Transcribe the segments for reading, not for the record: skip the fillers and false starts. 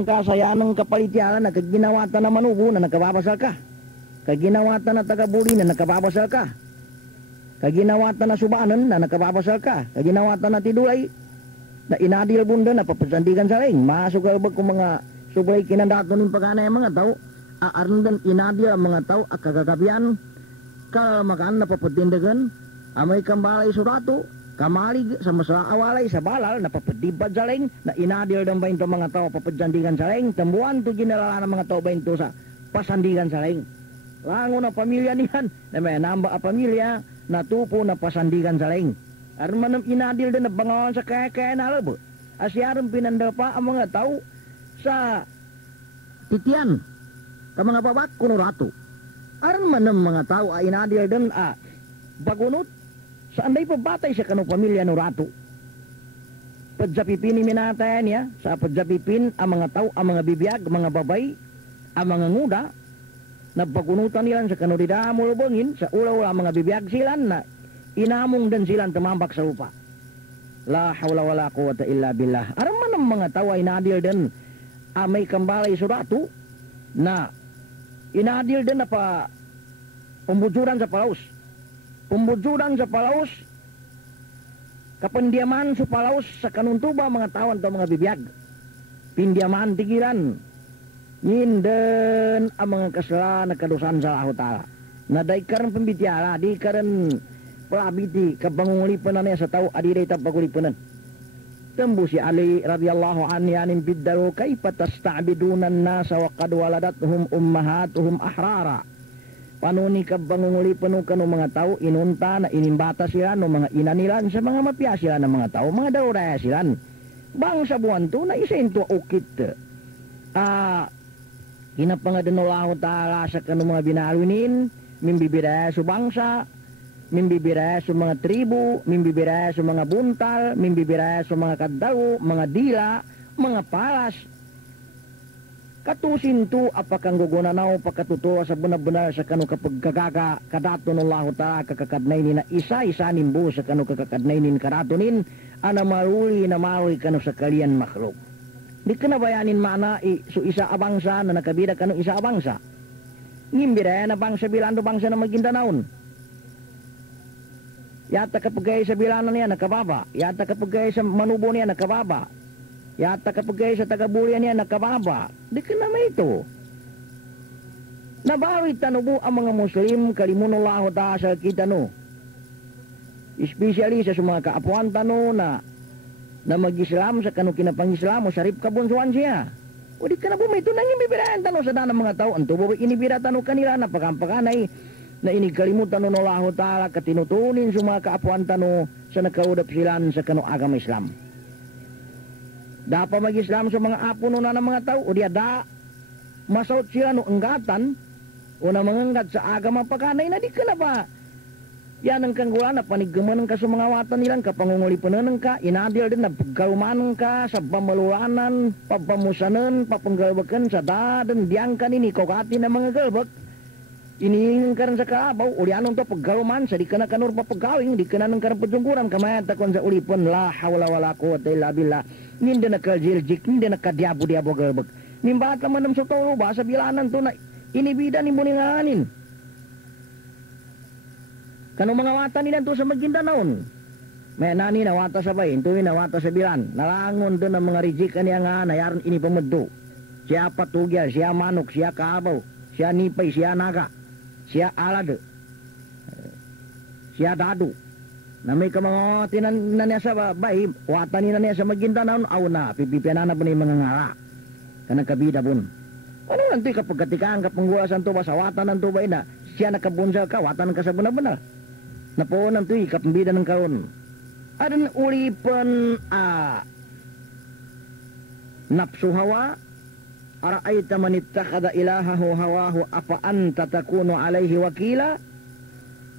kasayanang kapalitialan na kaginawatan na manubo na nakababasal ka. Kaginawatan na tagabuli na nakababasal ka. Kaginawatan na subaanan na nakababasal ka. Kaginawatan na tidulay na inadil bunda na papasandigan sa ring. Masuk kalbag kung mga subay kinandato ng pagana yung mga tao. Aarandan inadil ang mga tao at kagagabian. Kalamakan na papatindagan. Amay kambalay surato. Kamalig sa masra awalay sa balal na papadibad sa ring na inadil ng bainto mga tao papasandigan sa ring. Tambuan to ginalala ng mga tao bainto sa pasandigan sa ring. Lango na pamilya niyan na may namba a pamilya na tupo na pasandigan sa ring. Aron manam inadil din na bangawan sa kaya na labo. Asyaran pinandal pa ang mga tao sa titian ka mga babak kuno rato. Aron manam mga tao ay inadil din bagunot sa anday pabatay sa kanong pamilya no rato. Padzapipin ni minatayan niya sa padzapipin ang mga tao, ang mga bibiyag, mga babay, ang mga nguda na bagunutan nila sa kanurida mulubungin sa ulaw ang mga bibiyag silan na inamong din silang tumambak sa upa. La hawla wala quwata illa billah. Aram man ang mga tao ay inadil din may kambalay surato na inadil din na pa umbujuran sa palaus. Umbujuran sa palaus kapandiaman sa palaus sa kanuntuba mga tawan to mga bibiyag. Pindiaman tigilan Nyinden ang mga kasalanan kadusan sa Allah Ta'ala. Na day karan pembitiara, di karan pelabiti kabangungulipanan niya sa tao, adiday tapagulipanan. Tembu si Ali radhiyallahu anhu yanin biddaru kaifa tasta'bidunan nasa wa qad waladatuhum ummahatuhum ahrara. Panuni kabangungulipanan kanu mga tao, inunta na inimbata sila no mga inanilan sa mga mapya sila ng mga tao, mga dauraya sila. Bang sa buwan to na isa into ukit. Kinapangadanulaho ta'ala sa kanong mga binalwinin, mimbibiraya sa bangsa, mimbibiraya sa mga tribu, mimbibiraya sa mga buntal, mimbibiraya sa mga kaddaw, mga dila, mga palas. Katusin to apakang gugunanaw pagkatutuwa sa benar-benar sa kanong kapagkagaga kadato ng Allah ta'ala kakakadnay ni na isa-isa nimbo sa kanong kakakadnay nin karatonin, anamaruli na maroy kanong sa kalian makhluk. Di ka na bayanin mana so isa abangsa na nakabida ka ng isa abangsa. Ngimbira na bangsa bilando bangsa na Maguindanaon. Yata kapag sa bilanan niya nakababa. Yata kapag sa manubo niya nakababa. Yata kapag sa tagabulian niya nakababa. Di ka na may ito. Nabawi tanubo ang mga Muslim kalimunullahu ta'ala sa kita no. Especially sa mga kaapuan tano na mag-Islam sa kanong kinapang-Islam o sarip kabunsuan siya. O di ka na bumito nang ibibiraan tano sa danang mga tao. Anto bo inibira tano kanila na pagkampakanay na inigkalimutan no Allah Ta'ala katinutunin sa mga kaapuan tano sa nakaudap silan sa kanong agama Islam. Dapa mag-Islam sa mga apo no na ng mga tao o di ada masaot sila no enggatan o na manganggat sa agama pakanay na di ka na ba yan ang kanggulan na panigamanan ka sa mga watan nilang kapangungulipanan ka, inadil din na pagkalumanan ka sa pamaluranan, papamusanan, papanggalbakan sa dadan, diyang ka nini, kokati na mga galbak. Iniingin ka rin sa kaabaw, ulianong to pagkaluman, sa di ka na kanur papagkawing, di ka na nang karang padyungkuran, kamayata kon sa ulipan, la hawla wala quwwata illa billah, hindi na kaljiljik, hindi na kadyabo-dyabo galbak. Nimbata man ng sotoro ba, sa bilanan to na inibida ni mo ninganin. Kanong mga wata nila to sa Maguindanaon. May nani na wata sa bayin, tuwin na wata sa bilan. Nalangon doon ang mga rijikan niya nga nayaron inipamado. Siya patugyan, siya manok, siya kaabaw, siya nipay, siya naga, siya alad, siya dado. Na may kamang tinan na niya sa bayi, wata nila niya sa Maguindanaon, aw na, pipipianan na po na yung mga ngara. Kanang kabida bun. Ano lang ito'y kapag katikaan kapanggulasan to ba sa wata ng to ba na siya nakabunsal ka, wata ng kasabuna-buna. Napunan to'y kapambida ng karon. Adan ulipan nafsu hawa ara'ayta man ittakhadha ilahahu hawahu afa anta takunu alayhi wakila.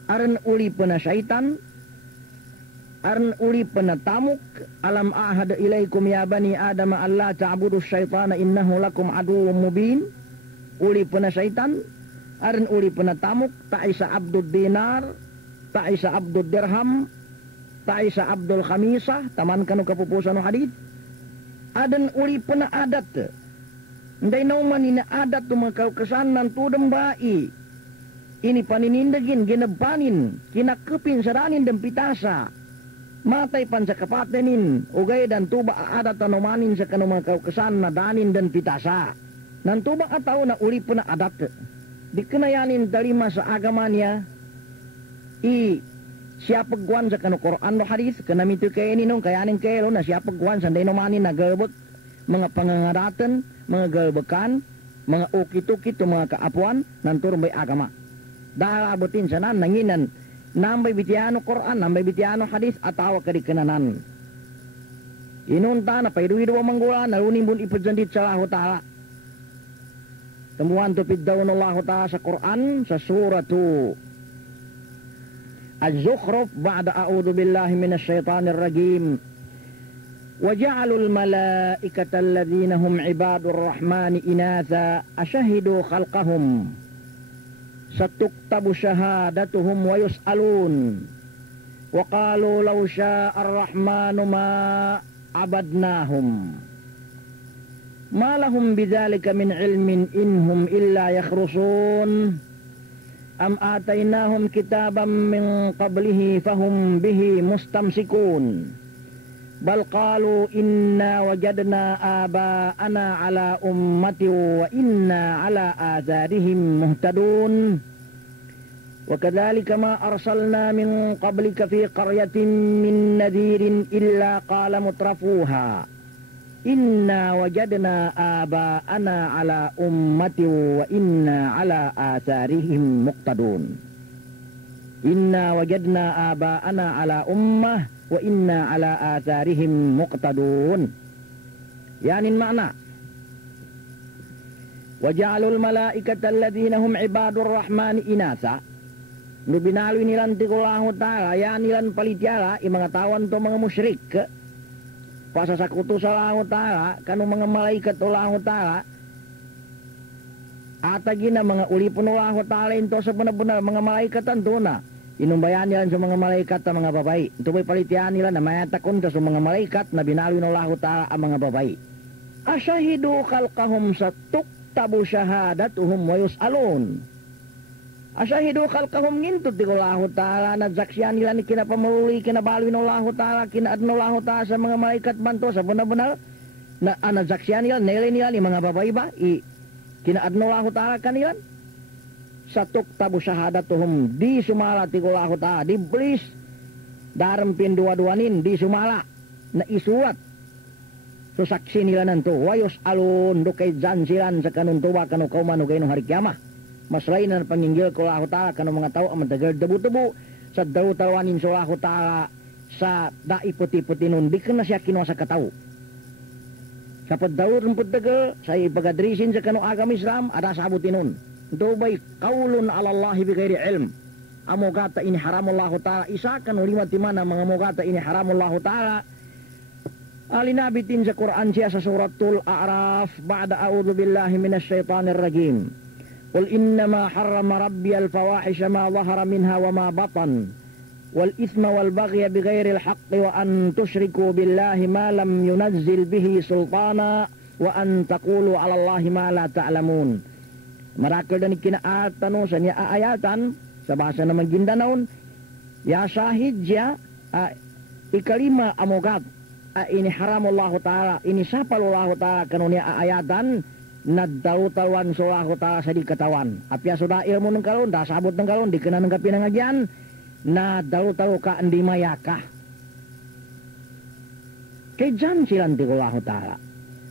Aran ulipan na syaitan, aran ulipan na tamuk, alam ahad ilaykum ya bani adam alla ta'budu syaitana innahu lakum aduwwum mubin. Ulipan na syaitan, aran ulipan na tamuk, ta'isa abdud dinar, ta'isa abdul dirham, ta'isa abdul khamisah, taman kanu kapupusan no hadid. Adan uli na adat Nday nauman ina adat tu mga kaukasanan tu dembai. Ini paninindagin, ginabanin, kinakupin saranin dan pitasa. Matay pan sa kapatenin, ugay dan tuba adat tanumanin sa kanong mga kaukasanan na danin dan pitasa. Nan tuba ataw na uli po na adat. Di kinayanin talima sa agama niya, siya pagguan sa kanong Quran no hadith, kanamito kayo ninong kayanin kayo na siya pagguan sa day numanin na galbot, mga pangangaratan, mga galbakan, mga ukit-ukit, mga kaapuan, nan turong bay agama. Dahil abutin sa nan, nanginan, nambay bitiano Quran, nambay bitiano hadith, atawa kadikananan. Inunta na, paiduido ang manggula, nalunin mo ipadsandit sa Allah Ta'ala. Temuan tupid daw ng Allah Ta'ala sa Quran, sa suratu Az-Zukhruf, ba'da a'udhu billahi minas syaitanir rajim. وَجَعَلُوا الْمَلَائِكَةَ الَّذِينَ هُمْ عِبَادُ الرَّحْمَنِ إِنَاثًا أَشَهِدُوا خَلْقَهُمْ سَتُكْتَبُ شَهَادَتُهُمْ وَيُسْأَلُونَ وَقَالُوا لَوْ شَاءَ الرَّحْمَنُ مَا عَبَدْنَاهُمْ مَا لَهُمْ بِذَلِكَ مِنْ عِلْمٍ إِنْهُمْ إِلَّا يَخْرُصُونَ أَمْ آتَيْنَاهُمْ كِتَابًا مِنْ قَبْلِهِ فَهُمْ بِهِ مُسْتَمْسِكُونَ بَلْ قَالُوا إِنَّا وَجَدْنَا آبَاءَنَا عَلَى أُمَّةٍ وَإِنَّا عَلَى آثَارِهِمْ مُهْتَدُونَ وَكَذَلِكَ مَا أَرْسَلْنَا مِنْ قَبْلِكَ فِي قَرْيَةٍ مِنْ نَذِيرٍ إِلَّا قَالَ مُتْرَفُوهَا إِنَّا وَجَدْنَا آبَاءَنَا عَلَى أُمَّةٍ وَإِنَّا عَلَى آثَارِهِمْ مُقْتَدُونَ إِنَّا وَجَدْنَا آبَاءَنَا عَلَى أُمَّةٍ وَإِنَّا عَلَى آثَارِهِمْ مُقْتَدُونَ. Yanin makna. وَجَعَلُوا الْمَلَائِكَةَ الَّذِينَ هُمْ عِبَادُ الرَّحْمَنِ إِنَاثًا. Nubinaloy nilan ti Allahu Ta'ala, yan nilan palityala, mga tawan to mga musyrik. Pasasakuto sa Allahu Ta'ala, kanong mga malaikat Allahu Ta'ala, atagi na mga ulipon Allahu Ta'ala into sa bunabunal, mga malaikatan to na. Inumbayan nila sa mga malaikat na mga babae. Ito ba'y palitian nila na mayatakon sa mga malaikat na binaloy ng Allah Ta'ala ang mga babae. Asyahidu khalqahum sa tuktabu syahadatuhum wa yus'alun. Asyahidu khalqahum ngintod di Allah Ta'ala na zaksyan nila ni kinapamuli, kinabaloy ng Allah Ta'ala, kinaad ng Allah Ta'ala sa mga malaikat banto sa bunabunal na zaksyan nila, nilay nila ni mga babae ba? Kinaad ng Allah Ta'ala kanilan? Sa tuktabu syahadatuhum di sumala ti Allah Ta'ala di blis daram pinduwa-duwanin di sumala na isuwat so saksi nila nanto wayos alun do kay jan silan sa kanun tuwa kanu kauman ugay no hari kiamah mas lain na panginggil ko Allah Ta'ala kanu mga tao ang matagal debu-debu sa daw tawanin sa Allah Ta'ala sa daiputi-puti nun di ka na siya kinuha sa katao sa pagdaw rumput dagal sa ipagadrisin sa kanu agam Islam ada sabutin nun. Ito ba'y kaulun alallahi bigayri ilm. Ang mugata ini haramullahu ta'ala. Isa kan ulimat timana mga mugata ini haramullahu ta'ala. Alinabitin sa Quran siya sa suratul A'raf. Ba'da a'udhu billahi minas syaitanir rajim. Qul innama harrama rabbi al-fawahisha ma zahara minha wa ma batan. Wal ithma wal baghya bigayri al-haqqi wa an tushriku billahi ma lam yunazzil bihi sultana wa an taqulu alallahi ma la ta'lamun. Marakal dan kinaatan sa niya aayatan sa bahasa naman Gindanawon ya syahid ya ikalima amogat ini haramullahu ta'ala ini sapalullahu ta'ala kanunia aayatan naddarutawan sulahu ta'ala sa di katawan apya sudah ilmu ng kalon dah sabot ng kalon di kena ng kapinangagyan naddaru-taru ka andi mayakah kay jan silang di Allah ta'ala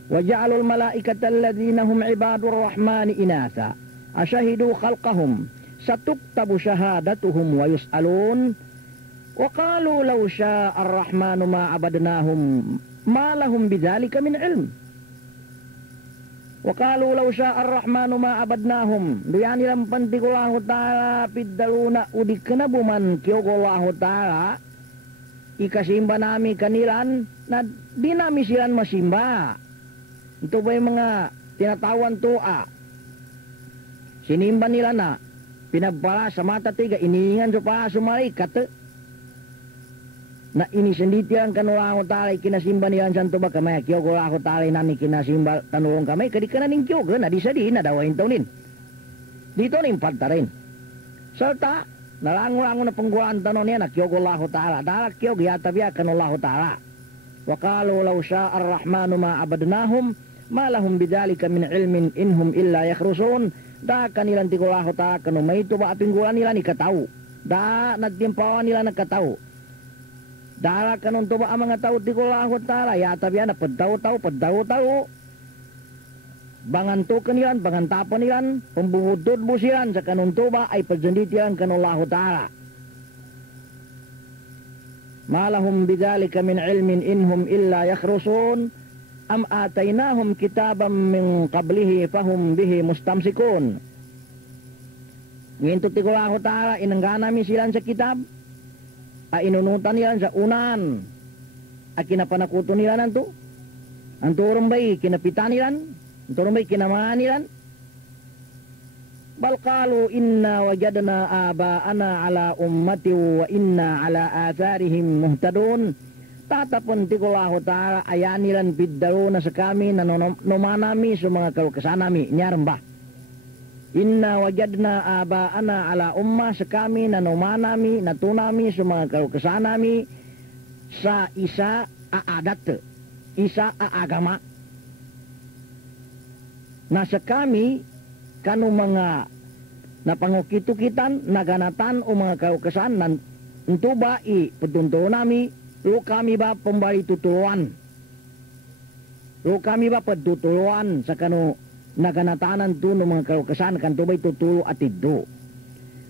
وَجَعَلُوا الْمَلَائِكَةَ الَّذِينَ هُمْ عِبَادُ الرَّحْمَنِ إِنَاثًا أَشَهِدُوا خَلْقَهُمْ سَتُكْتَبُ شَهَادَتُهُمْ وَيُسْأَلُونَ وَقَالُوا لَوْ شَاءَ الرَّحْمَنُ مَا عَبَدْنَاهُمْ مَا لَهُمْ بِذَلِكَ مِنْ عِلْمٍ وَقَالُوا لَوْ شَاءَ الرَّحْمَنُ مَا عَبَدْنَاهُمْ Duyani lang pantikullahu ta'ala piddaluna udiknabuman kiyokullahu ta'ala ikasimba nami kanilan na di nami silan masimba. Ito ba yung mga tinatawan toa? Sinimba nila na, pinabala sa mata tiga, iniingan sa paa sumalikat. Na ini senditian kanulahu ta'ala kinasimba nilan santo ba kamay kyogo lahu ta'ala nani kinasimba tanulong kamay kadikana ning kyogo na disadi na dawain taunin. Dito ning padtarin. Serta nalango-lango na penggulaan tanon niya na kyogo lahu ta'ala. Dala kyogo yatabya kanulahu ta'ala. Wa qalu law sya'a ar-rahmanu ma abadnahum ma lahum bidzalika min ilmin inhum illa yakhrusun. Da kanilan tikulahu ta'ala kanumay ito ba apinggulan nila ni katau. Da nagtimpawan nila nagkatau. Dala kanon to ba ang mga tao ti kulahu ta'ala yatabya na padtaw-taw. Banganto kanilan, bangantapon nilan, pembubudod busilan sa kanon to ba ay padsanditian kanulahu ta'ala. Malahum bidzalika min ilmin inhum illa yakhrusun am atainahum kitabam min qablihi fahum bihi mustamsikun. Nginto ti kulahu ta'ala inangganami silan sa kitab. Inunutan nilan sa unan. Kinapanakuto nilan anto. Anturong ba'y kinapitan nilan. Anturong ba'y kinamahan nilan. Balkalu inna wajadna aba'ana ala ummati wa inna ala atharihim muhtadun. Tatapon tikulahu ta'ala ayan nilan biddaro na sa kami na numanami sa mga kalukasanami. Nyaramba. Inna wajadna aba'ana ala ummah sa kami na numanami, natunami sa mga kalukasanami sa isa aadat, isa aagama. Nasa kami, kanu mga napangukitukitan, naganatan o mga kalukasan, nanto ba ipatunto nami, lo kami ba pembali tutuluan? Lo kami ba padutuluan sa kanu naganatanan to ng mga kalukasan kanto ba'y tutulo at iddo.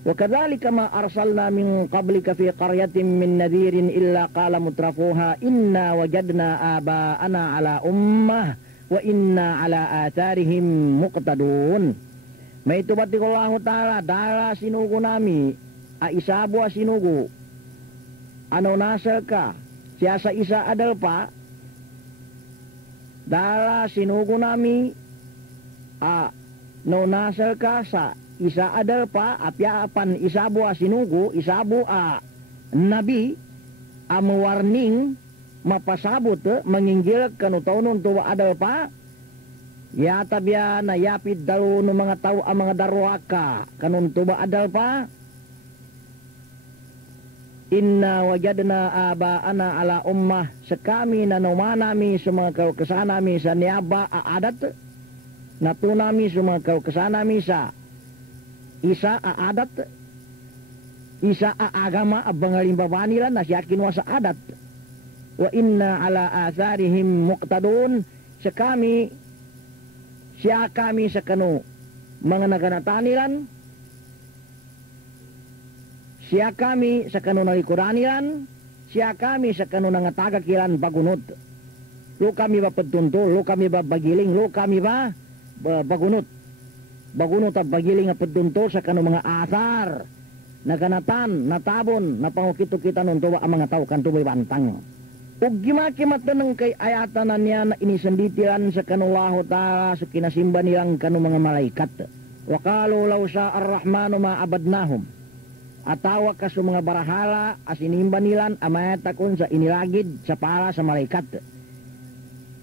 Wa kadhalika ma arsalna min qablika fi qaryatin min nadhirin illa qala mutrafuha inna wajadna aba'ana ala ummah wa inna ala atharihim muqtadun. May tubati ko Allah ta'ala dala sinugo nami isabo sinugo ano nasal ka siya sa isa adal pa dala sinugo nami no nasal ka sa isa adal pa apyaapan isabo sinugo isabo nabi warning mapasabot manginggil kanutaunon tuwa adal pa yatabya na yapid dalo no mga tao ang mga darwaka kanun tuwa adal pa inna wajadna aba'ana ala ummah sa kami na numanami sa mga kalukasanami sa niyaba adat natunami sa mga kalukasanami sa isa adat isa aagama abangalimbawa nila na siya kinwa sa adat wa inna ala atharihim muqtadun sa kami siya kami sa kanu mga naganatanilan siya kami sa kanu nalikuranilan siya kami sa kanu nangatagakilan bagunot lo kami ba padtunto lo kami ba bagiling lo kami ba bagunot at bagiling nga padunto sa kanu mga asar naganatan natabon napangukito-kita nun tuwa ang mga tao kanto ba'y bantang ug gimakimatanang kay ayatanan niya na inisanditiran sa kanulahu ta'ala sa kinasimba nilang kanu mga malaikat wa qalu law sya'a ar-rahmanu ma abadnahum atawa ka sa mga barahala asinimba nilan amayatakon sa inilagid sa para sa malaikat.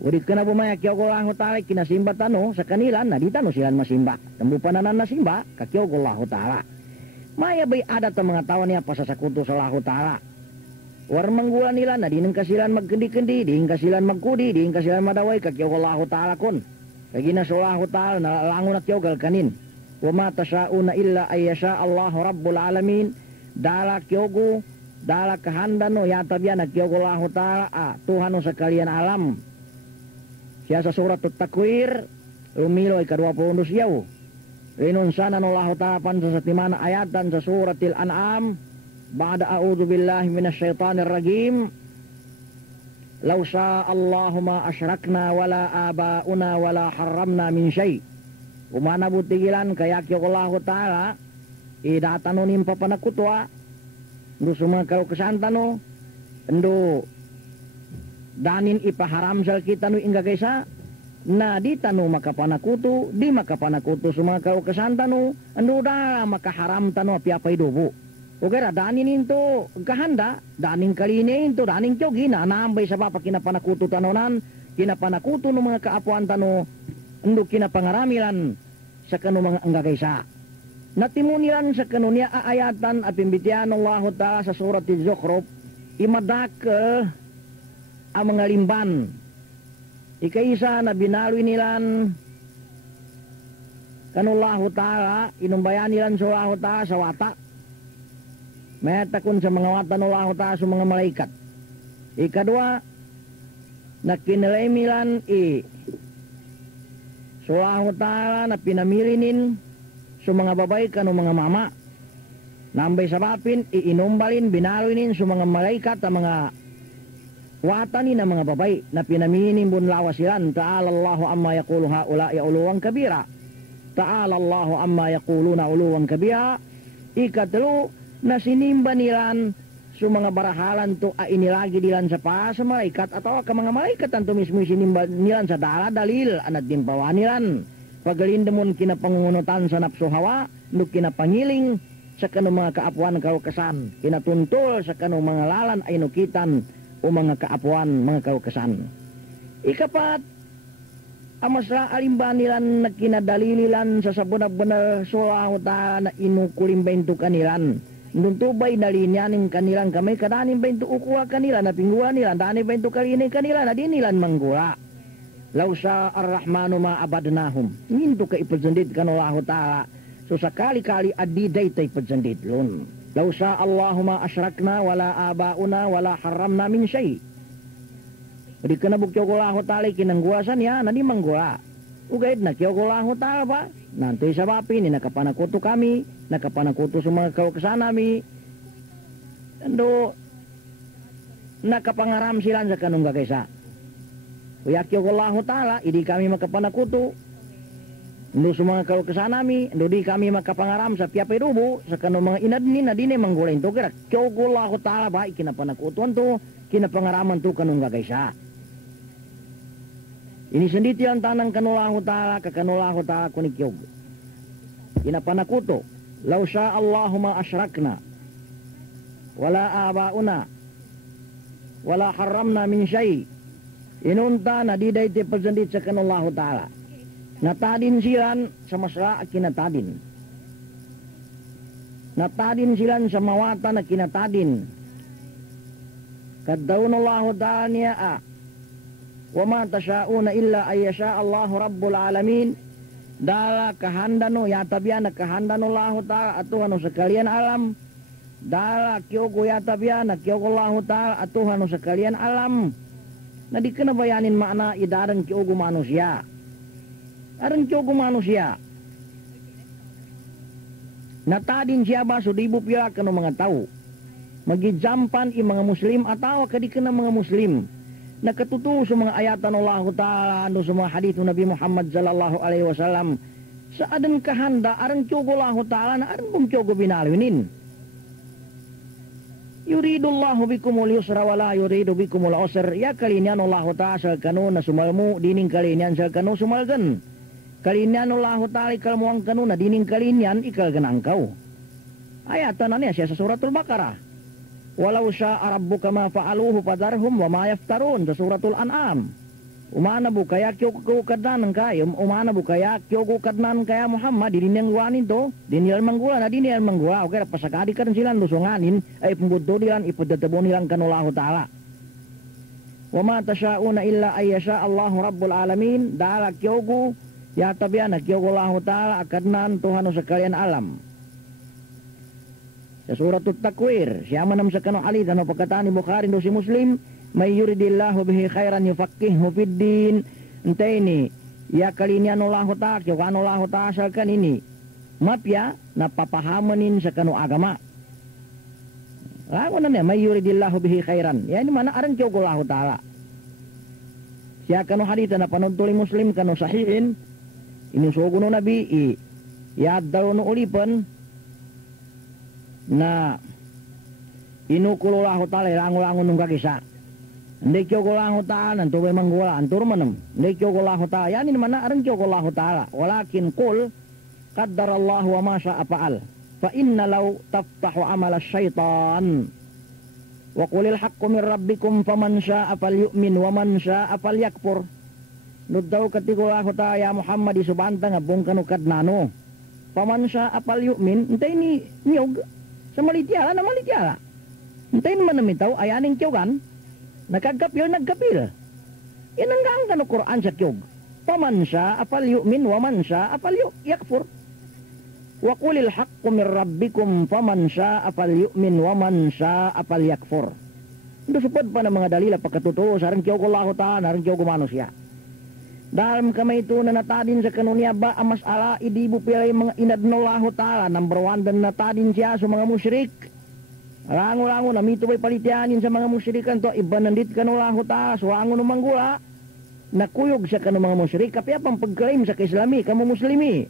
Ulit ka na bumayak kyaw ko ta'ala kinasimba tano sa kanilan na di tano silan masimba. Tambu pananan nasimba kakyaw ko lahu ta'ala. Maya bay adat ang mga tao niya pasasakuto sa lahu ta'ala. War manggulan nila na di nang kasilan magkendi-kendi, di nang kasilan magkudi, di nang kasilan madaway kakyaw ko lahu ta'ala kon. Kagina sa lahu ta'ala na lango na kyaw galkanin. Wa ma tasyauna illa ayyasha Allahu Rabbul Alamin. Dala kyaw dala kahanda no yatabya na kyaw ko lahu ta'ala Tuhan no sa kalian alam. Siya sa surat At-Takwir, umilo ay ka-22 siyaw. Inon sana nullahu ta'apan sa timana ayatan sa suratil An'am, ba'da a'udhu billahi minasyaitanir rajim, law sya'a Allahu ma asyrakna wala aba'una wala harramna min syai. Umana butigilan kayak yukullahu ta'ala, idatanunin papanakutwa, ndu sumakal kesantano, ndu danin ipaharam sal kita nu ingga kaysa na di tanu makapanakuto di makapanakuto sumakau kesantano anu dara makaharam tanu api-apay dubo Ugera danin into kahanda, daning kaline into, daning tyogi na naambay sa papa kinapanakuto tanonan, kinapanakuto ng mga kaapuan tano, ando kinapangaramilan sa kanu mga anggagaysa. Natimunilan sa kanunya aayatan at pimbitian ng Allah Ta'ala sa surat Zukhruf, imadak ang mga limban. Ikaisa na binalwi nilan kanullahu ta'ala, inumbayan nilan sa Allah Ta'ala sa wata. May takon sa mga wata ng Allah Ta'ala sa mga malaikat. Ikadua, na kinalaimilan sa Allah Ta'ala na pinamilinin sa mga babay kanong mga mama. Nambay sa bapin, iinumbalin, binalwinin sa mga malaikat ang mga watani na mga babay na pinaminin bunlawa silan. Ta'ala Allahu amma yakulu haula ya uluwang kabira. Ta'ala Allahu amma yakuluna uluwang kabira. Ikatlo, na sinimba nilan sa mga barahalan to inilagi nilan sa pa sa malaikat atau ka mga malaikat to mismo sinimba nilan sa dala dalil anad din bawa nilan. Pagalindamon kinapangunutan sa napso hawa, no kinapangiling sa kanong mga kaapuan kaukasan, kinatuntol sa kanong mga lalan ay nukitan o mga kaapuan mga kaukasan. Ikapat, amasra alimba nilan na kinadalililan sa sabunab-bunal sulaho ta na inukulimbayin to kanilan. Nuntubay na linyanin kanilang kamay, kadanin ba ito ukuha kanila, na pingguha nila, dani ba ito kalinin kanila, na di nilan manggura. Lausa ar-Rahmanu ma'abadnahum. Hinto ka ipadsandit kanulahu ta'ala. So sakali-kali adiday tayo ipadsandit lun. Lausa Allahumma asyrakna, wala abauna, wala haramna min syai. Di ka nabukyo ko lahu ta'ala, kinanggurasan ya, na di manggura. Ugayad na kiyo ko lahu ta'ala ba? Nanti sa bapi, ni nakapanakuto kami, nakapanakuto sa mga kaukasan nami. Ando, nakapangaram silan sa kanong gagaysa. Uyakyo ko Allah Ta'ala, hindi kami makapanakuto. Ando sa mga kaukasan nami, ando di kami makapangaram sa piyapay rubo, sa kanong mga inadnin na di na manggulain to. Kaya kyo ko Allah Ta'ala ba, ikinapanakutuan to, kinapangaraman to kanong gagaysa. Ini senditi ang tanang kanulahu ta'ala, kakanulahu ta'ala kunikyog. Kinapanakuto, law sya Allahumma asyrakna, wala abauna, wala haramna min syai. Inunta na di dahi tipasandit sa kanulahu ta'ala. Natadin silan sa masra kinatadin. Natadin silan sa mawata na kinatadin. Kaddaunallahu ta'ala niya wa ma tasyauna illa ayyasha Allahu Rabbul Alamin. Dala kahandano yatabyan na kahandano Allah Ta'ala atuhano sa kalian alam. Dala kyogo yatabyan na kyogo Allah Ta'ala atuhano sa kalian alam. Na di ka nabayanin makna idarang kyogo manusia. Arang kyogo manusia. Natadin siya ba so di bupila ka ng mga tao. Magijampan mga muslim atawa kadi ka ng mga muslim. Nakatutuo sa mga ayatan ng Allah Ta'ala ano sa mga hadith ng Nabi Muhammad sallallahu alaihi wasallam sa adan kahanda arang tiyog Allah Ta'ala na arang kong tiyog binalwinin. Yuridullahu bikumul yusra wala yuridu bikumul usr. Ya kalinyan Allah Ta'ala sa kanu na sumalmu dining kalinyan sa kanu sumalgan. Kalinyan Allah Ta'ala ikalmuang kanu na dining kalinyan ikalgan angkaw. Ayatan na niya siya sa suratul Baqarah. Walau sya'a rabbuka ma fa'aluhu fadarhum wa ma yaftarun sa suratul An'am. Umana bu kaya kyo kadnan kaya umana bu kaya kyo kadnan kaya Muhammad din yang wanin to din yang manggula na din yang manggula okay pasakadi kan silan lusunganin ay pembuddo dilan ipadadabo nilang kanullahu ta'ala. Wa ma tasyauna illa ayyasha Allahu Rabbul Alamin dala kyogo ya tabiana kyogo Allah Ta'ala kadnan Tuhanu sekalian alam. Sa suratul Takwir, siya manam sa kanong alit, ano pagkataan ni Bukhari do si Muslim, may yuridillahu bihi khairan yufaqihhu fid din. Entay ni, ya kalinyan Allah Ta'ala, kyo kano Allah Ta'ala sa kanini, mapya, napapahamanin sa kanong agama. Lango na niya, may yuridillahu bihi khairan. Yan mana arang kyo ko Allah Ta'ala. Siya kanong halita na panudtuli Muslim kanong sahihin, inusugo no nabi, yad daw no ulipan, na inukulo Allah Ta'ala lango-lango nung kagisa. Hindi kyo ko Allah Ta'ala nanto may manggula antur manam. Hindi kyo ko Allah Ta'ala yanin man na aran kyo ko Allah Ta'ala. Walakin kul qaddar Allah wa ma sya'a fa'al. fa inna law taftahu amala syaitan wa qulil haqqu min rabbikum faman syaa'a falyu'min wa man syaa'a falyakfur. Nudaw katikulah ta ya Muhammad subanta ngabung kanu kadnano. Paman syaa'a falyu'min entay ni nyog sa malitiala na malitiala. Entay man namitaw ayaning kyogan nakagkapil nagkapil. Inanggang kanu Quran sa kyog. Paman syaa'a falyu'min wa man syaa'a falyakfur. Wa qulil haqqu min rabbikum faman syaa'a falyu'min wa man syaa'a falyakfur. Ito supod pa ng mga dalila pagkatutuo sa rin kyog Allah ta'ala, rin kyog manusia. Dalam kamay ito na natadin sa kanunya ba ang masala idibo pilay mga inadnolahu ta'ala number 1 dan natadin siya sa mga musyrik. Rango-rango na mito ba'y palitianin sa mga musyrikan to ibanandit kanulahu ta'ala so rango numanggula nakuyog siya kanu mga musyrik kapya pang pagklaim sa kaislami kamu muslimi.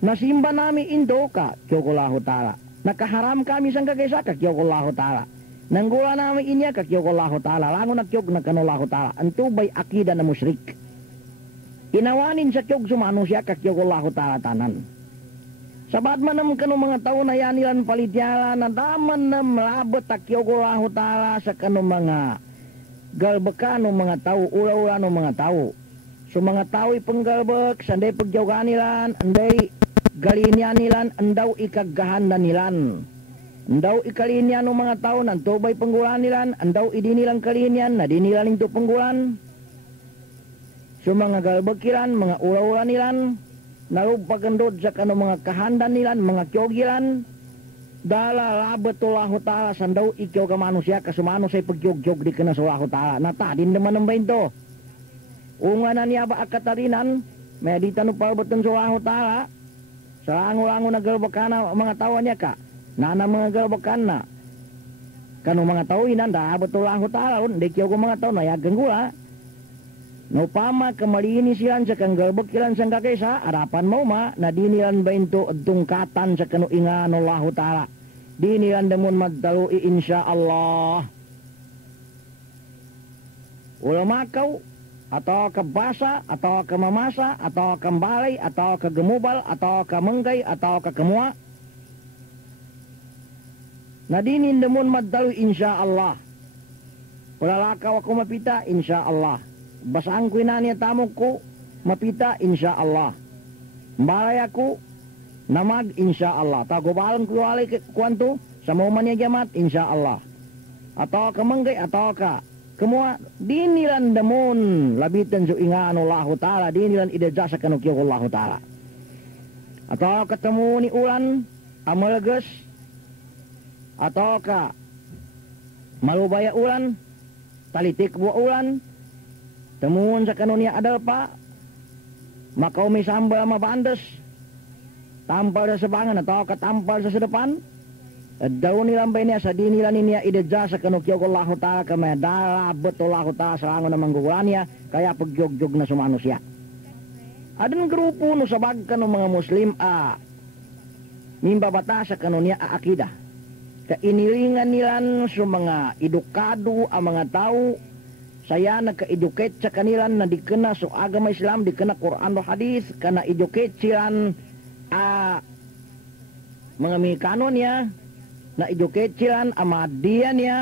Nasimba nami indo ka kyokulahu ta'ala. Nakaharam kami sang kagaysa ka kyokulahu ta'ala. Nanggula nami inya ka kyokulahu ta'ala. Rango na kyog na kanulahu ta'ala. Anto ba'y akida na musyrik. Inawanin sa kyog sumano siya kakyokullahu ta'ala tanan. Sabat man naman kanu mga tao na yan ilan palityala na daman na malabot kakyokullahu ta'ala sa kanu mga galbekano mga tao, ula-ula no mga tao. So mga tao ipanggalbek, sanday pagjawgan nilan, anday galinya nilan, andaw ikagahan na nilan. Andaw ikalinya no mga tao, nantubay panggulan nilan, andaw idi nilang kalinyan, na di nilang ito panggulan. So mga galbakilan, mga ula-ula nilan, narupagandod sa kano mga kahandan nilan, mga kyogilan, dala labet tulahu ta'ala, sandaw ikyo ka manusia, kasumano sa'y pagyog-jog di ka na sulahu ta'ala. Natadin naman ng bainto. Unga na niya ba akatarinan, may di tanong palbatan sulahu ta'ala, sa lango-lango na galbakan na mga tawa niya ka, nana mga galbakan na, kano mga tawinan, dahabot tulahu ta'ala, hindi kyo ko mga tao, nayagang gula. No pama kamalinis yan sa kang galbok ilan sang kakaysa, arapan mo ma, na di nilan ba ito tungkatan sa kanuingan Allah ta'ala. Di nilan damun magdalui insya Allah. Ulamakaw, atau kabasa, atau kamamasa, atau kambalay, atau kagemubal, atau kamanggay, atau kakamua. Na di nindamun magdalui insya Allah. Ulalakaw ako mapita insya Allah. Basaan ko inanya tamok ko, mapita insya Allah. Balay ako, namag insya Allah. Tagubalan ko alay kwanto, sa moment niya gamat insya Allah. Atau kamanggay, atau ka. Kemua, di nilan damon, labitan so ingaan Allah ta'ala, di nilan idadja sa kanukyo Allah ta'ala. Atau ketemu ni ulan, amalagas, atau ka, malubaya ulan, talitik buah ulan, temuun sa kanunya adal pa, maka umi sambal mabandes, tampal sa sebangan atau katampal sa sedepan, daw nilang ba niya sa di nila niya idadja sa kanukyo Allah ta'ala kaya dalabot Allah ta'ala sa langon na manggugulan niya, kaya pagyog-jog na sumano siya. Adan grupo no sabag kanu mga Muslim mimbabata sa kanunya akida. Kainilingan nilan sa mga edukado ang mga tao, saya naka-educate sa kanilan na di kena so agama Islam, di kena Quran o hadis, kana educate silan mga Amerikano niya, na educate silan amadian niya,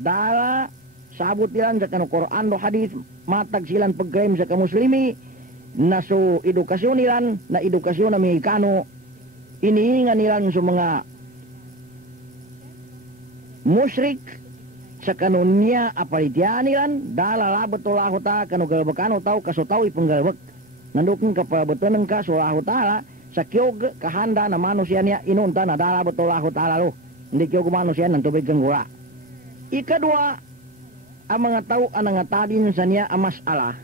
dala sabot nilan sa kano Quran o hadis, matag silan pagklaim sa kamuslimi, na so edukasyon nilan, na edukasyon na Amerikano, iniingan nilan sa mga musyrik, sa kanunya apalitian nilan dalalabot ulahu ta'ala kanu galbakano tau kasutaw ipenggalbak nandukin kapabatan ng kasulahu ta'ala sa kyog kahanda na manusia niya inunta na dalabot ulahu ta'ala lo hindi kyog manusia ng tubig ganggula. Ikadua ang mga tao ang ngatadin sa niya ang masala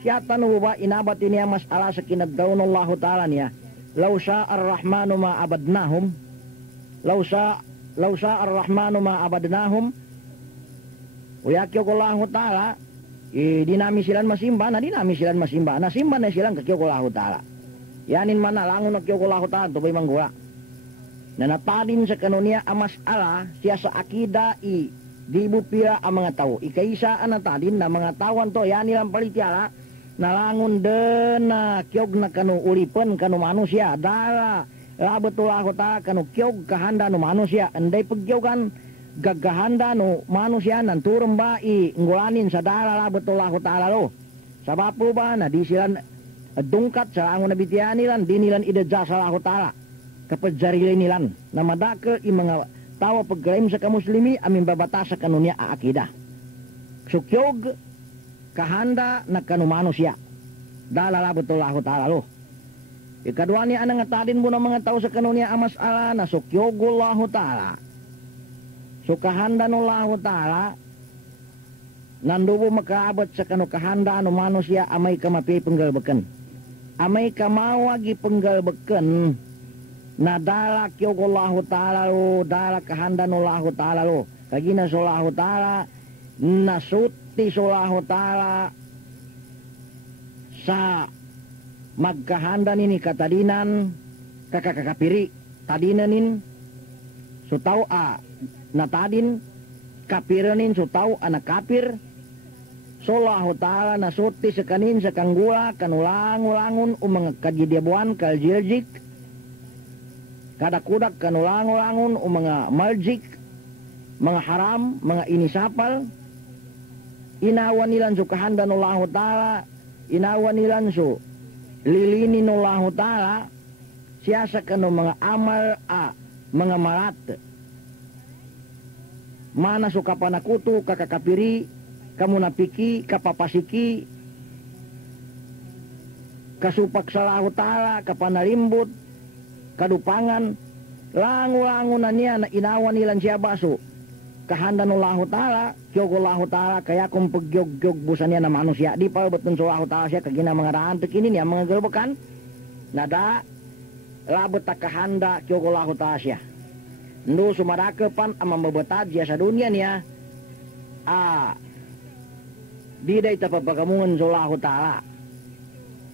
siya tanubo ba inabat niya masala sa kinagdaw ng ulahu ta'ala niya law sya ar-rahmanu ma'abadnahum law sya ar-rahmanu ma'abadnahum uyakyo ko Allah ta'ala, di namin silang masimba, na di namin silang masimba, nasimba na silang kakyo ko Allah ta'ala. Yanin man na langon na kyo ko Allah ta'ala, tubay manggula. Na natadin sa kanunya amas ala, siya sa akida di bupira ang mga tao. Ikaisa ang natadin na mga tawan to, yan nilang palityala, na langon na kyog na kanu ulipan kanu manusia, dala labetullahu ta'ala kanu kiog kahanda nu manusia andai pagyogan gagahanda nu manusia nan turun bai ngulanin sa dala labetullahu ta'ala lo sabab ba na di silan dungkat sa angon nabitian nilan di nilan idadja sa lahu ta'ala kapajari nilan na madake i mga tawa pagklaim sa kamuslimi amin babata sa kanunya aakidah sukyog kahanda na kanu manusia dala labetullahu ta'ala lo ikadua ni anang ngatadin mo ng mga tao sa kanunya amas ala na sukyogullahu ta'ala sukahanda no lahu ta'ala nandubo makaabot sa kanu kahanda no manusia amay kamapi penggalbekan amay kamawagi penggalbekan na dala kyogullahu ta'ala lo dala kahanda no lahu ta'ala lo kagina so lahu ta'ala nasuti so lahu ta'ala sa magkahanda nini katadinan kakakapiri tadinanin sutaw natadin kapiranin sutaw anak kapir solahu ta'ala nasuti sa kanin sa kanggula kanulang-ulangon o mga kajidiabuan kaljiljik kadakudak kanulang-ulangon o mga maljik mga haram mga inisapal inawan nilan so kahanda no lahu ta'ala inawan nilan so lilinin no lahu ta'ala siya sa kanu mga amal mga marat mana suka panakuto kakakapiri kamunapiki kapapasiki kasupak sa lahu ta'ala kapanalimbot kadupangan langu-langunan niya na inawan nilan siya baso kahanda no lahu ta'ala kyogo lahu ta'ala kaya kung pagyog-gyog busan niya na manusia di pa betul so lahu ta'ala siya kagina mga raan tekinin niya mga galbakan nada labot ta kahanda kyogo lahu ta'ala siya ndo sumarakepan ang mababetad siya sa dunia niya di day tapapagamungan so lahu ta'ala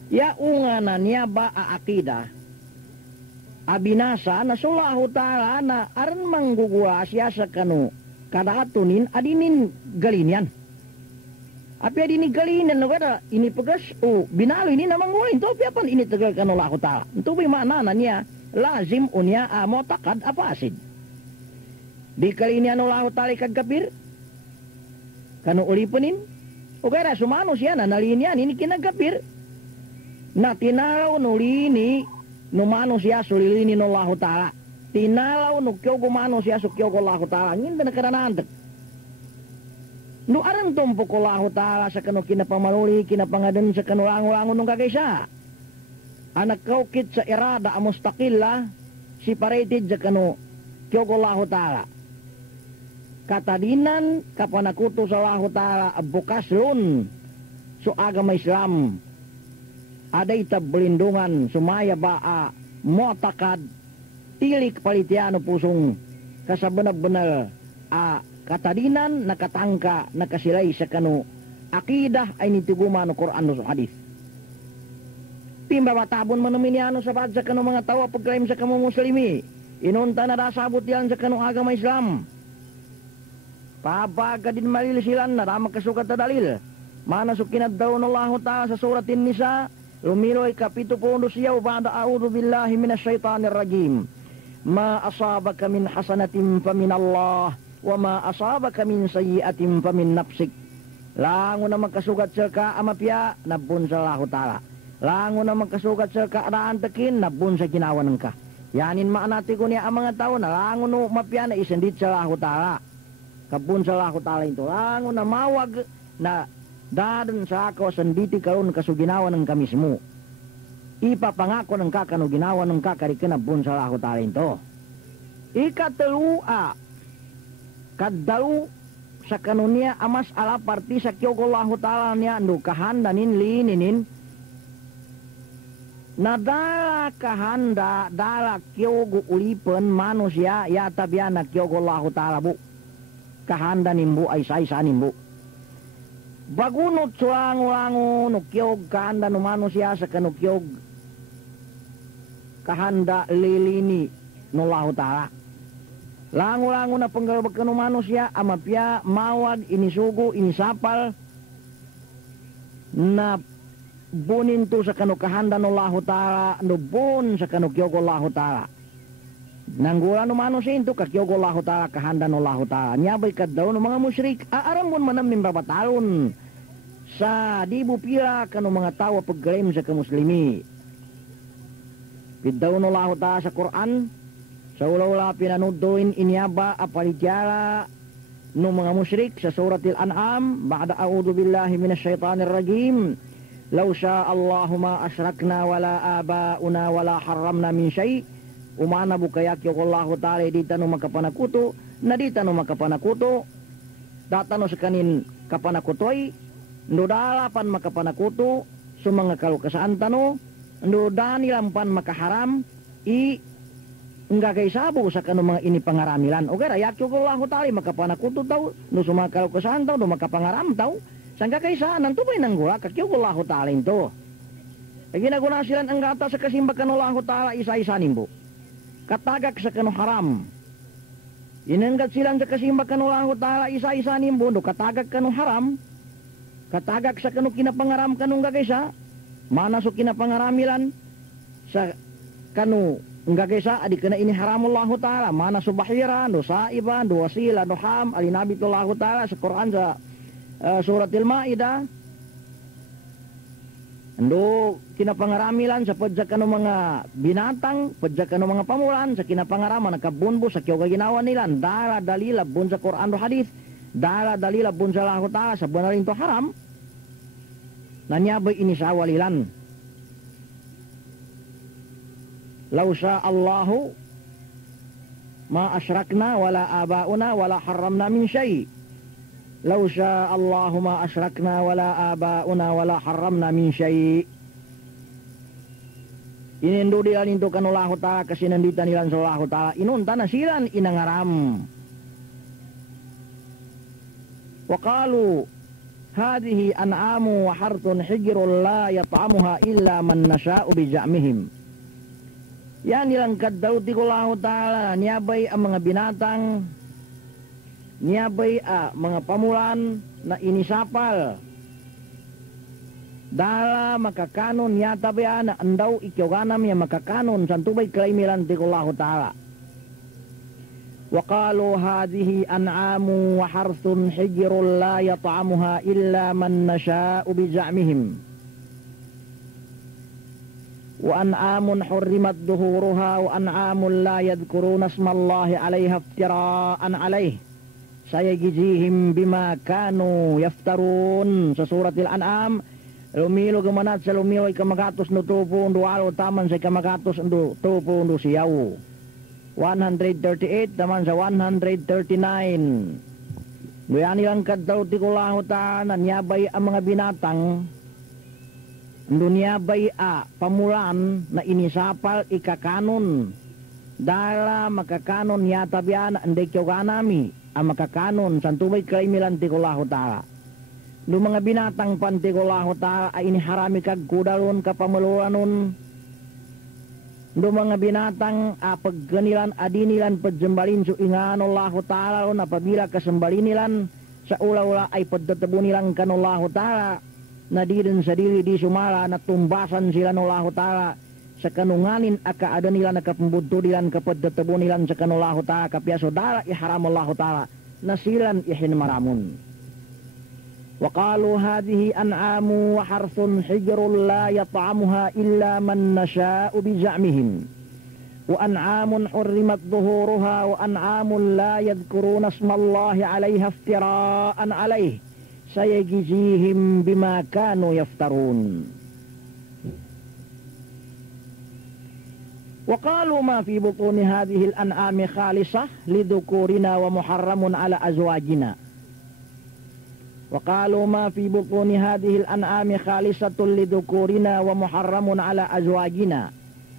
ya unganan niya ba akida abinasa na so lahu ta'ala na aran manggugua siya sa kanu kadatunin adinin galinyan api adini galinyan no kada ini pegas binalo ini namang ngulin to piapan ini tegal kanu lahu ta'ala ito ba mana niya lazim unya motakad apa asid di kali ini anu lahu ta'ala kagkapir kanu ulipanin o kaya sumano siya na nalinyan ini kinagkapir na tinalaw nulini numano siya sulilini no lahu ta'ala tinalaw no kyogo mano siya so kyogo lahu ta'ala nginda na karanantak no arang tumpo ko lahu ta'ala sa kanu kinapamaluli kinapangadan sa kanu lango-lango nung kagaysa anak kaukit sa irada amustaqilla si paretid sa kanu kyogo lahu ta'ala katadinan kapanakuto sa lahu ta'ala bukaslun so agama Islam aday tablindungan sumaya baa motakad tilik palitiano pusong kasabenag-benal katadinan nakatangka nakasilay sa kanu akidah ay nituguma no Quran no hadis timbabatabon manuminiano sa sa kanu mga tawa pagklaim sa kamu muslimi inunta na dasabot yan sa kanu agama Islam pabaga din malilisilan na ramag kasukat na dalil mana sukinad daw ng Allah ta'ala sa suratin nisa lumiloy kapito po siyaw bada a'udhu billahi minasyaitanir rajim ma asabaka min hasanatin famin Allah wa ma asabaka min sayyiatin famin nafsik lango na magkasugat sa ka amapya nabun sa Allah ta'ala lango na magkasugat sa ka araan takin nabun sa ginawan ka yanin maanati ko niya ang mga tao na lango no mapya na isendit sa Allah ta'ala kabun sa Allah ta'ala ito lango na mawag na dadan sa ako sanditi karon kasuginawa ng kamismo ipapangako ng kakano ginawa ng kakarikinabun sa Allah ta'ala ito ikatalua kadalu sa kanunya amas ala parti sa kyogo Allah ta'ala niya ando kahandanin lininin na dala kahanda dala kyogo ulipan manusia yata biya na kyogo Allah ta'ala bu kahanda nimbu ay sa nimbu bagunot sulango-lango nukyog kahanda no manusia sa kanukyog kahanda lilini no lahu ta'ala lango-lango na panggalbag ka no manusia amapya mawag inisugo inisapal na bunin to sa kanu kahanda no lahu ta'ala no bun sa kanukyog lahu ta'ala Nanggula no manusin to kakyogo Allah ta'ala kahandan Allah ta'ala. Nyabay kadaw no mga musyrik. Aaram mo manam nimbabatalon. Sa di bupira ka no mga tawa paggalim sa kamuslimi. Pidaw no Allah ta'ala sa Quran. Sa ula-ula pinanudoin inyaba apalityala no mga musyrik sa suratil An'am. Ba'da a'udhu billahi minasyaitanir rajim. Law sya Allahumma asyrakna wala aba'una wala haramna min syai'. Umana bukayak yo Allah ta'ala dita no makapanakuto, na dita no makapanakuto, data no sekanin kapanakutoy, no dalapan makapanakuto, sumanga kalukasaan tano, no danilampan makaharam, nga kay sabo sa kano mga ini pangaramilan. O kaya yak yo Allah ta'ala makapanakuto daw, no sumanga kalukasaan daw, no makapangaram daw, sangga kay saan, nanto ba'y nanggula, kakyo Allah ta'ala ito. E ginaguna silang ang gata sa kasimbakan Allah ta'ala isa-isanin po. Katagak sa kano haram. Inanggat silang sa kasimbakan Allah ta'ala isa-isa nimbundo. Katagak kano haram. Katagak sa kano kinapangaram kanong gagaysa. Mana so kinapangaramilan. Sa kano gagaysa adi kana ini haram Allah ta'ala. Mana so bahira, no saiban, no wasila, no ham. Alinabit Allah ta'ala sa Quran sa suratil Ma'idah. Ando kinapangaramilan sa padya kano mga binatang, padya kano mga pamulan, sa kinapangaraman nakabunbo sa kiyaw ginawa nila, dala dalila bun sa Quran o hadith, dala dalila bun sa Allah ta'ala sa buwan rin to haram, nanyabay inisawalilan. Law sya Allahu ma asyrakna wala aba'una wala haramna min syai'. Law sya Allahu ma asyrakna wala aba'una wala haramna min syai'. Inindo dilan into kanu Allah ta'ala kasi nandita nilan sa Allah ta'ala. Inunta na silan inangaram. Wa qalu hadhihi an'amu wa harthun hijrun la yat'amuha illa man nasha'u bi ja'mihim. Yan nilang kaddaw ti Allah ta'ala niyabay ang mga binatang, niyabay mga pamulan na inisapal. Dala makakanon yata ba na andaw ikyoganam ya makakanon santubay klaimilan ti Allah ta'ala. Wa qalu hadhihi an'amu wa harthun hijrun la yat'amuha illa man nasha'u bi za'mihim. Wa an'amun hurrimat duhuruha wa an'amun la yadhkuruna ismallahi 'alayha iftira'an 'alayhi. Sayajzihim bima kanu yaftarun sa suratil An'am. Lumilo gamanat sa lumilo ay kamagatos no tupo undo alo taman sa kamagatos undo tupo undo siyaw. 138 taman sa 139. Guyani lang kaddaw ti kulahu ta na niyabay ang mga binatang. Undo niyabay pamulan na inisapal ikakanon. Dala makakanon yata biyan ang dekyo ganami. Ang makakanon santubay kaimilan ti kulahu ta'ala. Nung mga binatang pan ti kulahu ta'ala ay iniharami kag kudalon kapamuluanon. Nung mga binatang pagganilan adinilan pagjembalin so ingan Allah ta'ala na pabila kasembalin nilan sa ula-ula ay pagdatabu nilang kanullahu ta'ala na di rin sa dili di sumala na tumbasan sila nullahu ta'ala sa kanunganin akaada nila nakapambudto nilan kapag databo nilan sa kanullahu ta'ala kapiaso dala iharam Allah ta'ala na silan ihinmaramun. Wa qalu hadhihi an'amu wa harthun hijrun la yat'amuha illa man nasha'u bi za'mihim. Wa an'amun hurrimat dhuhuruha wa an'amun la yadhkuruna ismallahi 'alayha iftira'an 'alayhi. Sayajzihim bima kanu yaftarun. وقالوا ما في بطون هذه الأنعام خالصة لذكورنا ومحرم على أزواجنا. وقالوا ما في بطون هذه الأنعام خالصة لذكورنا ومحرم على أزواجنا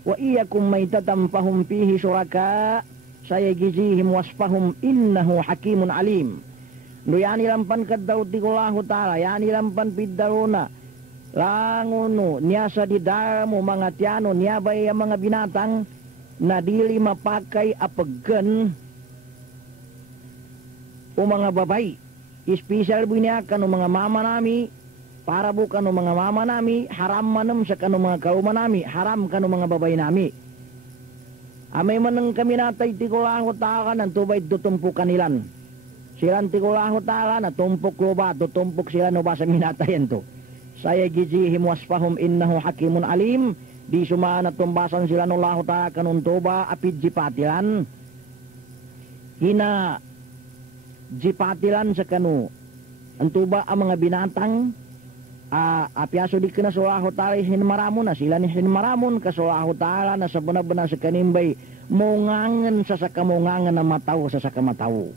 وإن يكن ميتة فهم فيه شركاء سيجزيهم وصفهم إنه حكيم عليم. Yani lampan kaddaw ti Allahu ta'ala, yani lampan piddaruna langono niya sa didamo mga tiyano niya bay mga binatang na dili mapakai apaggan o mga babay. Special bunya kanu mga mama nami para bu kanu mga mama nami haram manam sa kanu mga kauma nami haram kanu mga babay nami. Amay manang kami natay tikulahu ta'ala ng tubay tutumpukan nilan. Silan tikulahu ta'ala na tumpuk lo ba, tutumpuk sila no ba sa minatayan to. Saya gizihim wasfahum innahu hakimun alim. Di sumana tumbasan sila no lahu ta'ala kanun tuba apid jipatilan. Hina jipatilan sa kanu. Ang tuba ang mga binatang apiaso di kena solahu ta'ala hinmaramon na sila ni hinmaramon ka solahu ta'ala na sa benar-benar sa kanimbay mungangan sa sakamungangan na mataw sa sakamataw.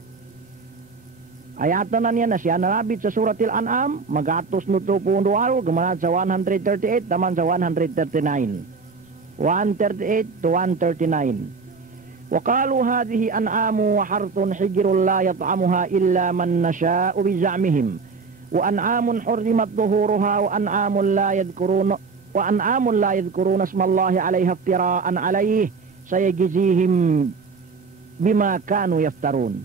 Ayatan na niya na siya nalabit sa suratil An'am magatos no 2.2 gumanat sa 138 taman sa 139 138 to 139. Waqalu hadhihi an'amu wa harthun hijrun la yat'amuha illa man nasha'u bi za'mihim وأنعام حرمت ظهورها وأنعام لا يذكرون اسم الله عليها افتراء عليه سيجزيهم بما كانوا يفترون.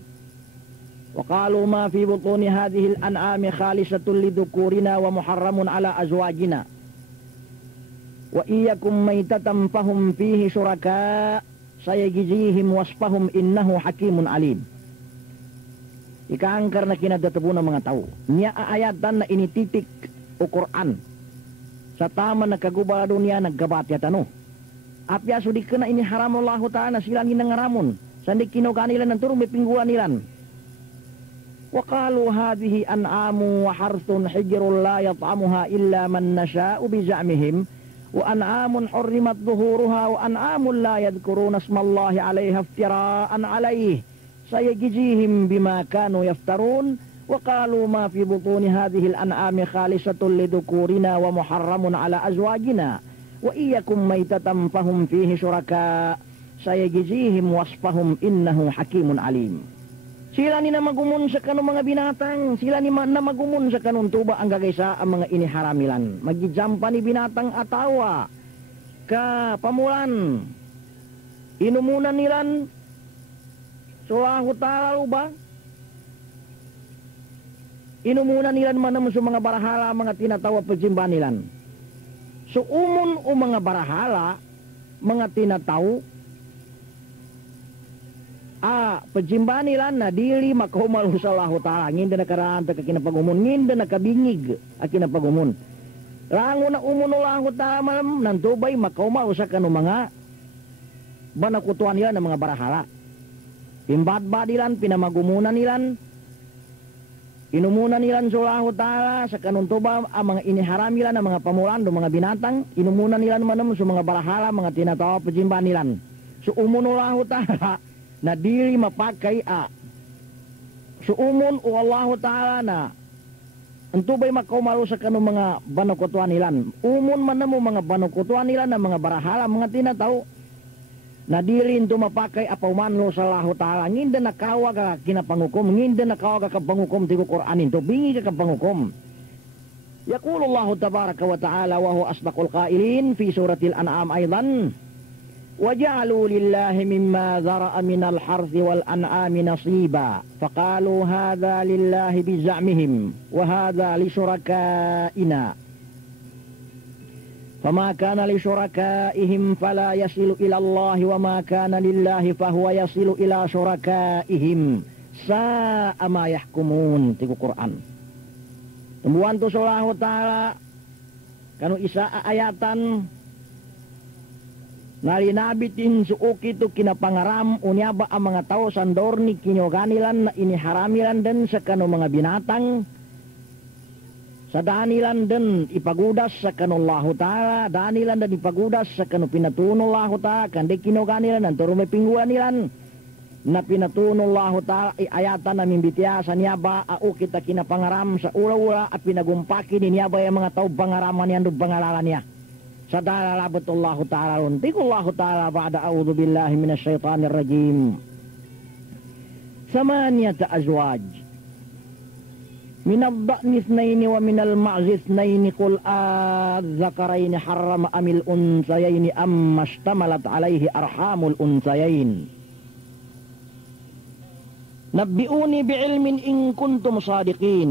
وقالوا ما في بطون هذه الأنعام خالصة لذكورنا ومحرم على أزواجنا وإن يكن ميتة فهم فيه شركاء سيجزيهم وصفهم إنه حكيم عليم. Ikaangkar na kinadatabu ng mga tao. Niya aayatan na inititik o Quran. Sa tama na kagubado niya naggabat yata no. Apya sudik ka na iniharam Allah ta'ala na sila ninangaramon. Sandik kinuka nila ng turong may pingguan nilan. Waqalu hadhihi an'amu wa harthun hijrun la yat'amuha illa man nasha'u bi za'mihim. Wa an'amun hurrimat dhuhuruha wa an'amun la yadhkuruna ismallahi 'alayha iftira'an 'alayhi. سيجزيهم بما كانوا يفترون وقالوا ما في بطون هذه الأنعام خالصة لذكورنا ومحرم على أزواجنا وإن يكن ميتة فهم فيه شركاء سيجزيهم وصفهم إنه حكيم عليم. Sila ni namagumun sa kanong mga binatang, sila ni namagumun sa kanong tuba ang gagaysa ang mga iniharamilan. Magijampa ni binatang atawa ka pamulan. Inumunan nilan solahu ta'ala ba? Inumunan nilan manam sa mga barahala, mga tinatawa pagsimba nilan. So umun o mga barahala, mga tinataw, pagsimba nilan na dili makahumal sa lahu ta'ala. Nginda nakaraan ta kakinapagumun, nginda nakabingig at kinapagumun. Rango na umun o lahu ta'ala manam, nantubay makahumal sa kanong mga banakutuan nila ng mga barahala. Pimbadbad nilan, pinamagumunan nilan, inumunan nilan solahu ta'ala sa kanuntuba ang mga iniharam nilan ng mga pamulan do mga binatang, inumunan nilan manam sa mga barahala, mga tinatawa pajimba nilan. So umunulahu ta'ala na dili mapakay So umun o Allah ta'ala na antubay makaumalo sa kanong mga banukutuan nilan. Umun manam mga banukutuan nilan ng mga barahala, mga tinataw na dilin tumapakay apaumanlo sa Allah ta'ala. Nginda nakawa ka kinapangukom, nginda nakawa ka kapangukom tigo Qur'anin to, bingi ka kapangukom. Yaqulu Allah tabaraka wa ta'ala wa huwa asdaqul qailin fi suratil An'am aydan. وَجَعَلُوا لِلَّهِ مِمَّا ذَرَأَ مِنَ الْحَرْثِ وَالْأَنْعَامِ نَصِيبًا فَقَالُوا هَذَا لِلَّهِ بِزَعْمِهِمْ وَهَذَا لِشُرَكَائِنَا فما كان لشركائهم فلا يصل إلى الله وما كان لله فهو يصل إلى شركائهم ساء ما يحكمون. Tigo Quran. Tumbuhan to sallahu ta'ala kanu isa ayatan nalinabitin suuki to kinapangaram unyaba ang mga tao sandor ni kinyoganilan na iniharamilan din sa kanu mga binatang sa danilan din ipagudas sa kanullahu ta'ala, danilan din ipagudas sa kanu pinatunullahu ta'ala, kandi kinoganilan ang turumay pingguan nilan na pinatunullahu ta'ala ayatan na mimbitiya sa niyaba au kita kinapangaram sa ula-ula at pinagumpaki ni niyaba yung mga tao pangaraman yan do pangalalan niya sa dalalabatullahu ta'ala untikullahu ta'ala ba'da a'udhu billahi minasyaitanir rajim. Samaniyata azwaj من الضأن اثنين ومن المعز اثنين قل الذكرين حرم أم الأنثيين أما اشتملت عليه أرحام الأنثيين نبئوني بعلم إن كنتم صادقين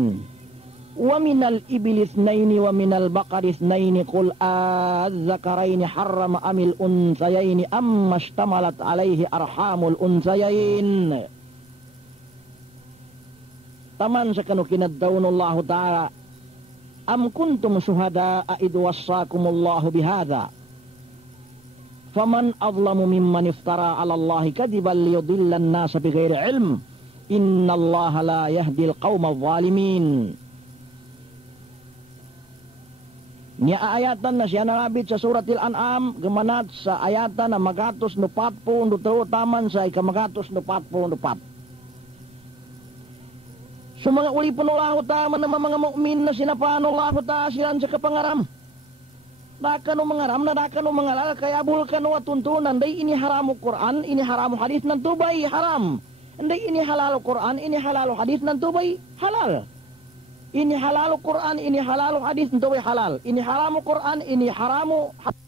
wa minal iblis naini wa minal baqaris naini qul az-zakaraini harrama amil unsayaini amma ishtamalat alaihi arhamul unsayain. Taman sa kanukinad daunullahu ta'ala am kuntum syuhada'a idh wassakumullahu bihadza faman adlamu mimman iftara 'ala Allahi kadiban liyudillan nasa bighairi ilm innallaha la yahdil qaumadh dhalimin. Nia ayatan na siya nangabit sa suratil An'am gemanat sa ayatan na magatos no patpo no taman sa ikamagatos no patpo no pat. So mga uli po Allah taman ng mga mu'min na sinapaan Allah ta silan sa kapangaram. Daka no mangaram na daka no mangalal kaya bulkan no tuntunan day ini haramu Quran ini haramu hadis nan tubay haram. Day ini halal Quran ini halal hadis nan tubay halal. Ini halal Quran, ini halal hadis, itu halal. Ini haramu Quran, ini haramu hadis.